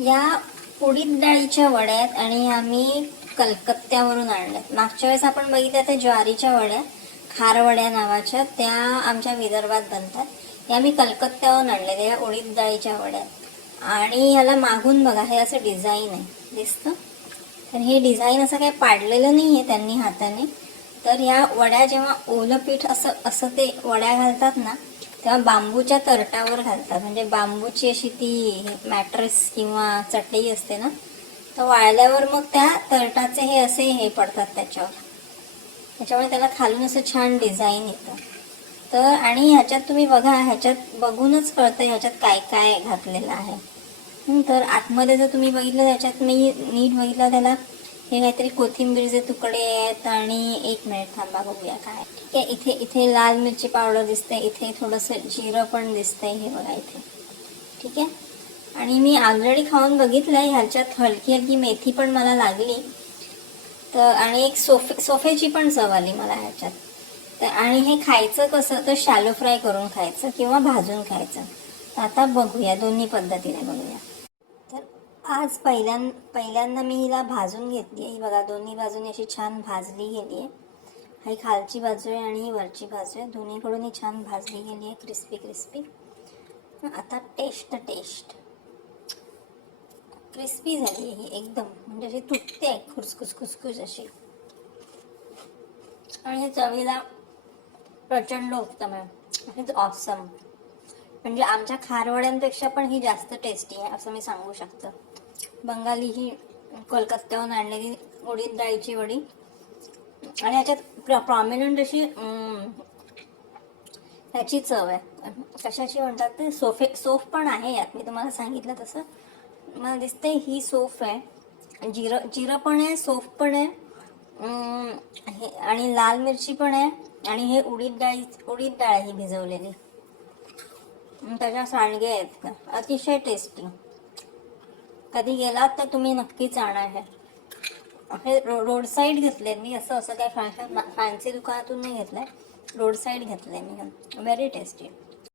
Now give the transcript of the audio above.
या उडीद डाळीच्या वड्यात आणि आम्ही कलकत्त्यावरून आणल्यात. मागच्या वेळेस आपण बघितल्या त्या ज्वारीच्या वड्या, खारवड्या नावाच्या, त्या आमच्या विदर्भात बनतात. या मी कलकत्त्यावरून आणल्या या उडीद डाळीच्या वड्या. आणि ह्याला मागून बघा, हे असं डिझाईन आहे, दिसतं. तर हे डिझाईन असं काही पाडलेलं नाही आहे त्यांनी हाताने. तर ह्या वड्या जेव्हा ओलं पीठ असं असं ते वड्या घालतात ना, तेव्हा बांबूच्या तरटावर घालतात. म्हणजे बांबूची अशी ती मॅट्रेस किंवा चटई असते ना, तर वाळल्यावर मग त्या तरटाचे हे असे हे पडतात त्याच्यामुळे त्याला खालून असं छान डिझाईन येतं. तर आणि ह्याच्यात तुम्ही बघा, ह्याच्यात बघूनच कळतं ह्याच्यात काय काय घातलेलं आहे. तर आतमध्ये जर तुम्ही बघितलं, त्याच्यात मी नीट बघितलं, त्याला हे काहीतरी कोथिंबीरचे तुकडे आहेत. आणि एक मिनिट थांबा, बघूया काय. ठीक आहे, इथे इथे लाल मिरची पावडर दिसते, इथे थोडंसं जिरं पण दिसतंय, हे बघा इथे. ठीक आहे, आणि मी ऑलरेडी खाऊन बघितलंय, ह्याच्यात हलकी हलकी मेथी पण मला लागली. तर आणि एक सोफ्याची पण चव आली मला ह्याच्यात. तर आणि हे खायचं कसं, तर शॅलो फ्राय करून खायचं किंवा भाजून खायचं. तर आता बघूया, दोन्ही पद्धतीने बघूया. तर आज पहिल्यांदा मी हिला भाजून घेतली आहे. ही बघा, दोन्ही बाजूने अशी छान भाजली गेली आहे. ही खालची बाजू आहे आणि ही वरची बाजू आहे, दोन्हीकडून ही छान भाजली गेली आहे, क्रिस्पी क्रिस्पी. आता टेस्ट क्रिस्पी झाली आहे ही एकदम, म्हणजे अशी तुटते आहे, खुसखुस खुसखुस अशी. आणि हे चवीला प्रचंड उत्तम आहे. It's awesome. म्हणजे आमच्या खारवड्यांपेक्षा पण ही जास्त टेस्टी आहे असं मी सांगू शकतो. बंगाली ही कोलकात्याहून आणलेली उडीद डाळीची वडी. आणि ह्याच्यात प्रॉमिनंट अशी ह्याची चव आहे. कशाची म्हणतात ते, सोफ पण आहे यात, मी तुम्हाला सांगितलं तसं. मला दिसते ही सोफ आहे, जिरं पण आहे, सोफ पण आहे, हे आणि लाल मिरची पण आहे. आणि हे उडीद डाळ ही भिजवलेली, त्याच्या सांडगे आहेत, अतिशय टेस्टी. कधी गेलात तर तुम्ही नक्कीच आणा. हे रोड साईड घेतले मी, असं काय फॅन्सी दुकानातून नाही घेतलंय, रोड साईड घेतलंय मी. Very tasty.